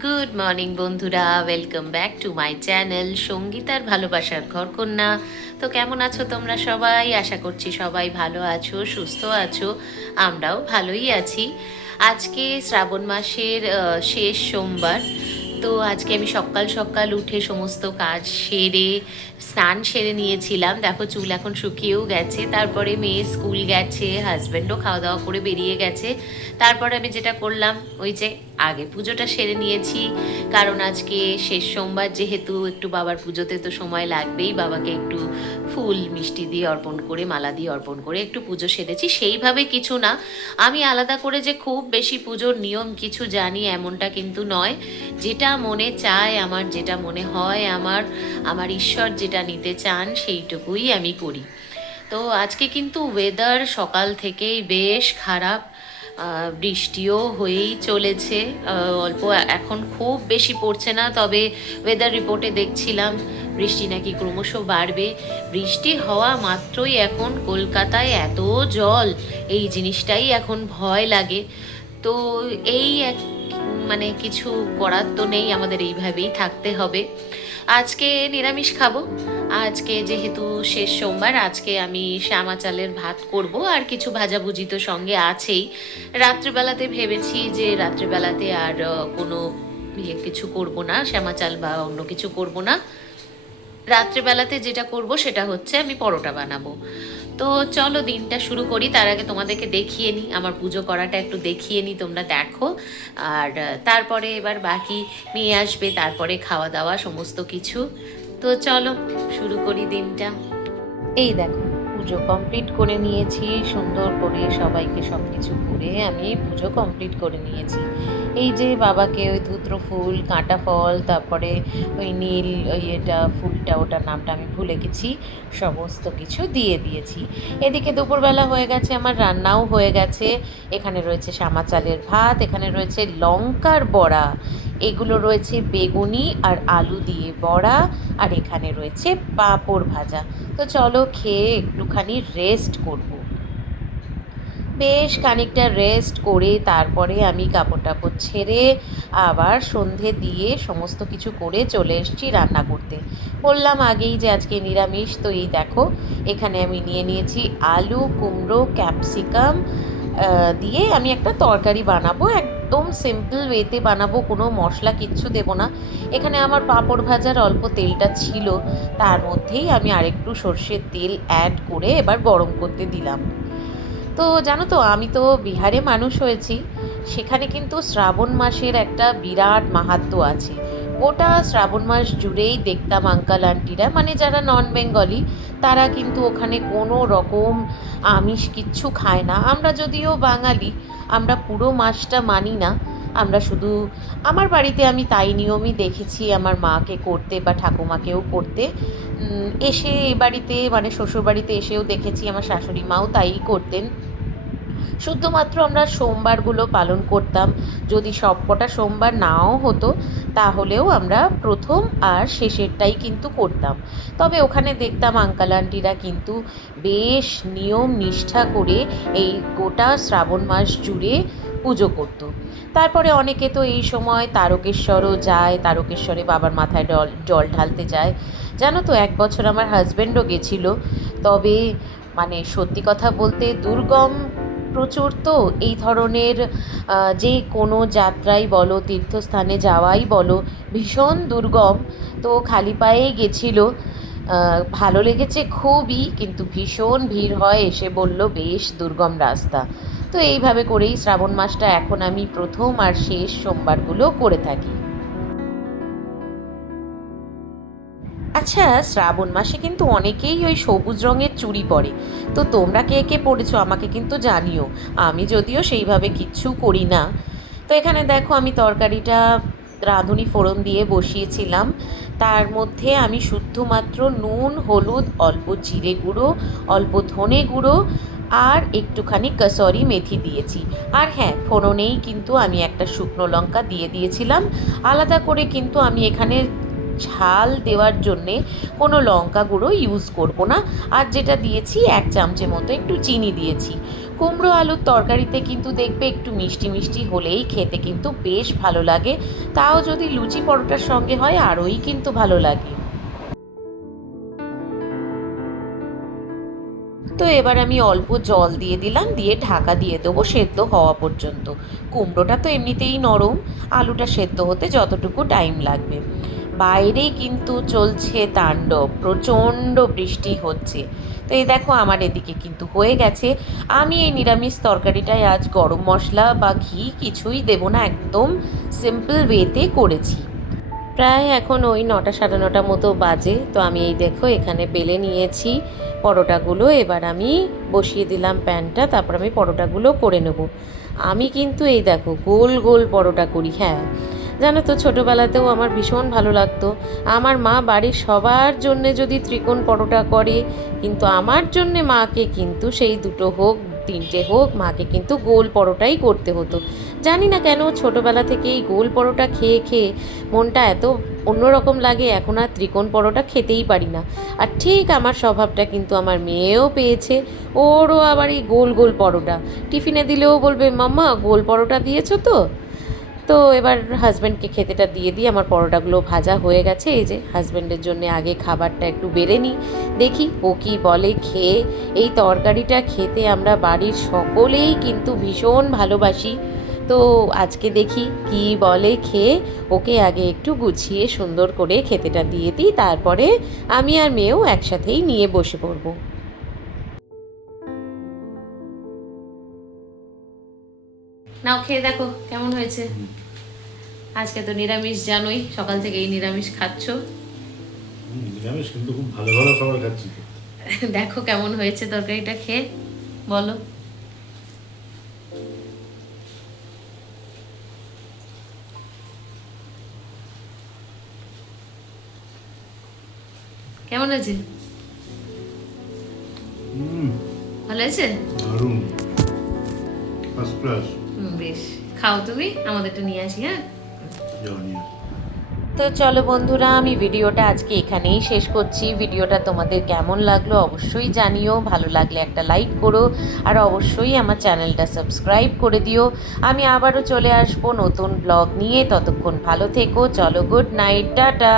Good morning বন্ধুরা, welcome back to my channel সঙ্গীতার ভালোবাসার ঘরকন্যা। তো কেমন আছো তোমরা সবাই? আশা করছি সবাই ভালো আছো, সুস্থ আছো। আমরাও ভালোই আছি। আজকে শ্রাবণ মাসের শেষ সোমবার। তো আজকে আমি সকাল সকাল উঠে সমস্ত কাজ সেরে স্নান সেরে নিয়েছিলাম। দেখো চুল এখন শুকিয়েও গেছে। তারপরে মেয়ে স্কুল গেছে, হাজব্যান্ডও খাওয়া দাওয়া করে বেরিয়ে গেছে। তারপরে আমি যেটা করলাম, ওই যে আগে পুজোটা সেরে নিয়েছি, কারণ আজকে শেষ সোমবার যেহেতু একটু বাবার পুজোতে তো সময় লাগবেই। বাবাকে একটু ফুল মিষ্টি দিয়ে অর্পণ করে, মালা দিয়ে অর্পণ করে একটু পুজো সেরেছি। সেইভাবে কিছু না, আমি আলাদা করে যে খুব বেশি পুজোর নিয়ম কিছু জানি এমনটা কিন্তু নয়। যেটা মনে চায় আমার, যেটা মনে হয় আমার, আমার ঈশ্বর যেটা নিতে চান সেইটুকুই আমি করি। তো আজকে কিন্তু ওয়েদার সকাল থেকেই বেশ খারাপ। বৃষ্টিও হয়েই চলেছে। অল্প, এখন খুব বেশি পড়ছে না, তবে ওয়েদার রিপোর্টে দেখছিলাম বৃষ্টি নাকি ক্রমশ বাড়বে। বৃষ্টি হওয়া মাত্রই এখন কলকাতায় এত জল, এই জিনিসটাই এখন ভয় লাগে। তো এই এক, মানে কিছু করার তো নেই, আমাদের এইভাবেই থাকতে হবে। আজকে নিরামিষ খাবো। আজকে যেহেতু শেষ সোমবার, আজকে আমি শ্যামা চালের ভাত করব, আর কিছু ভাজাভুজি তো সঙ্গে আছেই। রাত্রিবেলাতে ভেবেছি যে রাত্রিবেলাতে আর কোনো কিছু করব না, শ্যামা চাল বা অন্য কিছু করব না। রাত্রিবেলাতে যেটা করব সেটা হচ্ছে আমি পরোটা বানাবো। তো চলো দিনটা শুরু করি। তার আগে তোমাদেরকে দেখিয়ে নিই, আমার পুজো করাটা একটু দেখিয়ে নিই, তোমরা দেখো। আর তারপরে এবার বাকি মেয়ে আসবে, তারপরে খাওয়া দাওয়া সমস্ত কিছু। তো চলো শুরু করি দিনটা। এই দেখো, পুজো কমপ্লিট করে নিয়েছি সুন্দর করে, সবাইকে সব কিছু করে আমি পুজো কমপ্লিট করে নিয়েছি। এই যে বাবাকে ওই ধুত্র ফুল, কাঁটা ফল, তারপরে ওই নীল ইয়েটা ফুলটা, ওটার নামটা আমি ভুলে গেছি, সমস্ত কিছু দিয়ে দিয়েছি। এদিকে দুপুরবেলা হয়ে গেছে, আমার রান্নাও হয়ে গেছে। এখানে রয়েছে শ্যামা চালের ভাত, এখানে রয়েছে লঙ্কার বড়া, এগুলো রয়েছে বেগুনি আর আলু দিয়ে বড়া, আর এখানে রয়েছে পাঁপড় ভাজা। তো চলো খেয়ে একটুখানি রেস্ট করব। বেশ খানিকটা রেস্ট করে তারপরে আমি কাপড় টাপড় ছেড়ে আবার সন্ধে দিয়ে সমস্ত কিছু করে চলে এসেছি রান্না করতে। বললাম আগেই যে আজকে নিরামিষ। তো এই দেখো, এখানে আমি নিয়ে নিয়েছি আলু, কুমড়ো, ক্যাপসিকাম দিয়ে আমি একটা তরকারি বানাবো। একদম সিম্পল ওয়েতে বানাবো, কোনো মশলা কিচ্ছু দেবো না। এখানে আমার পাঁপড় ভাজার অল্প তেলটা ছিল, তার মধ্যেই আমি আরেকটু সর্ষের তেল অ্যাড করে এবার গরম করতে দিলাম। তো জানো তো, আমি তো বিহারে মানুষ হয়েছি। সেখানে কিন্তু শ্রাবণ মাসের একটা বিরাট মাহাত্ম্য আছে। গোটা শ্রাবণ মাস জুড়েই দেখতাম আঙ্কাল আন্টিরা, মানে যারা নন বেঙ্গলি, তারা কিন্তু ওখানে কোনো রকম আমিষ কিচ্ছু খায় না। আমরা যদিও বাঙালি, আমরা পুরো মাসটা মানি না। আমরা শুধু, আমার বাড়িতে আমি তাই নিয়মই দেখেছি আমার মাকে করতে বা ঠাকুমাকেও করতে। এসে এ বাড়িতে, মানে শ্বশুর বাড়িতে এসেও দেখেছি আমার শাশুড়ি মাও তাই করতেন। শুধুমাত্র আমরা সোমবারগুলো পালন করতাম। যদি সবকটা সোমবার নাও হতো, তাহলেও আমরা প্রথম আর শেষেরটাই কিন্তু করতাম। তবে ওখানে দেখতাম আঙ্কাল আন্টিরা কিন্তু বেশ নিয়ম নিষ্ঠা করে এই গোটা শ্রাবণ মাস জুড়ে পুজো করতো। তারপরে অনেকে তো এই সময় তারকেশ্বরও যায়, তারকেশ্বরে বাবার মাথায় জল ঢালতে যায়। জানো তো, এক বছর আমার হাজব্যান্ডও গেছিলো। তবে মানে সত্যি কথা বলতে দুর্গম প্রচুর। তো এই ধরনের যে কোনো যাত্রাই বলো, তীর্থস্থানে যাওয়াই বলো, ভীষণ দুর্গম। তো খালি পায়েই গেছিল। ভালো লেগেছে খুবই, কিন্তু ভীষণ ভিড় হয়, এসে বলল বেশ দুর্গম রাস্তা। তো এইভাবে করেই শ্রাবণ মাসটা এখন আমি প্রথম আর শেষ সোমবারগুলো করে থাকি। আচ্ছা, শ্রাবণ মাসে কিন্তু অনেকেই ওই সবুজ রঙের চুড়ি পরে। তো তোমরা কে কে পড়েছো আমাকে কিন্তু জানিও। আমি যদিও সেইভাবে কিচ্ছু করি না। তো এখানে দেখো, আমি তরকারিটা রাঁধুনি ফোড়ন দিয়ে বসিয়েছিলাম। তার মধ্যে আমি শুধুমাত্র নুন, হলুদ, অল্প জিরে গুঁড়ো, অল্প ধনে গুঁড়ো আর একটুখানি কসুরি মেথি দিয়েছি। আর হ্যাঁ, ফোড়নেই কিন্তু আমি একটা শুকনো লঙ্কা দিয়ে দিয়েছিলাম। আলাদা করে কিন্তু আমি এখানে ঝাল দেওয়ার জন্যে কোনো লঙ্কা গুঁড়ো ইউজ করব না। আর যেটা দিয়েছি, 1 চামচের মতো একটু চিনি দিয়েছি। কুমড়ো আলুর তরকারিতে কিন্তু দেখবে একটু মিষ্টি মিষ্টি হলেই খেতে কিন্তু বেশ ভালো লাগে, তাও যদি লুচি পরোটার সঙ্গে হয় আরোই কিন্তু ভালো লাগে। তো এবার আমি অল্প জল দিয়ে দিলাম, দিয়ে ঢাকা দিয়ে দেবো সেদ্ধ হওয়া পর্যন্ত। কুমড়োটা তো এমনিতেই নরম, আলুটা সেদ্ধ হতে যতটুকু টাইম লাগবে। বাইরে কিন্তু চলছে তাণ্ডব, প্রচণ্ড বৃষ্টি হচ্ছে। তো এই দেখো আমার এদিকে কিন্তু হয়ে গেছে। আমি এই নিরামিষ তরকারিটায় আজ গরম মশলা বা ঘি কিছুই দেবো না, একদম সিম্পল ওয়েতে করেছি। প্রায় এখন ওই 9টা সাড়ে 9টা মতো বাজে। তো আমি এই দেখো এখানে বেলে নিয়েছি পরোটাগুলো। এবার আমি বসিয়ে দিলাম প্যানটা, তারপর আমি পরোটাগুলো করে নেব। আমি কিন্তু এই দেখো গোল গোল পরোটা করি। হ্যাঁ, জানো তো ছোটোবেলাতেও আমার ভীষণ ভালো লাগতো। আমার মা বাড়ির সবার জন্যে যদি ত্রিকোণ পরোটা করে, কিন্তু আমার জন্যে মাকে কিন্তু সেই দুটো হোক 3টে হোক, মাকে কিন্তু গোল পরোটাই করতে হতো। জানি না কেন ছোটোবেলা থেকেই গোল পরোটা খেয়ে খেয়ে মনটা এত অন্যরকম লাগে, এখন আর ত্রিকোণ পরোটা খেতেই পারি না। আর ঠিক আমার স্বভাবটা কিন্তু আমার মেয়েও পেয়েছে। ওরও আবার এই গোল গোল পরোটা টিফিনে দিলেও বলবে, মাম্মা গোল পরোটা দিয়েছো তো। তো এবার হাজব্যান্ডকে খেতেটা দিয়ে দিই। আমার পরোটাগুলো ভাজা হয়ে গেছে। এই যে হাজব্যান্ডের জন্য আগে খাবারটা একটু বেড়ে নিই, দেখি ও কী বলে খেয়ে। এই তরকারিটা খেতে আমরা বাড়ির সকলেই কিন্তু ভীষণ ভালোবাসি। তো আজকে দেখি কি বলে খেয়ে। ওকে আগে একটু গুছিয়ে সুন্দর করে খেতেটা দিয়ে দিই, তারপরে আমি আর মেয়েও একসাথেই নিয়ে বসে পড়বো। নাও খেয়ে দেখো কেমন হয়েছে। আজকে তো নিরামিষ, জানোই সকাল থেকে এই নিরামিষ খাচ্ছ। নিরামিষ কিন্তু খুব ভালো ভালো খাবার খাচ্ছি। দেখো কেমন হয়েছে তরকারিটা খেয়ে, বলো। কেমন হয়েছে? ভালো হয়েছে? দারুণ, ফার্স্ট ক্লাস। বেশ, খাও তুমি, আমাদেরটা নিয়ে আসি। হ্যাঁ, জনি তো চলো বন্ধুরা, আমি ভিডিওটা আজকে এখানেই শেষ করছি। ভিডিওটা তোমাদের কেমন লাগলো অবশ্যই জানিও, ভালো লাগলে একটা লাইক করো, আর অবশ্যই আমার চ্যানেলটা সাবস্ক্রাইব করে দিও। আমি আবারও চলে আসবো নতুন ব্লগ নিয়ে, ততক্ষণ ভালো থেকো। চলো, গুড নাইট, টাটা।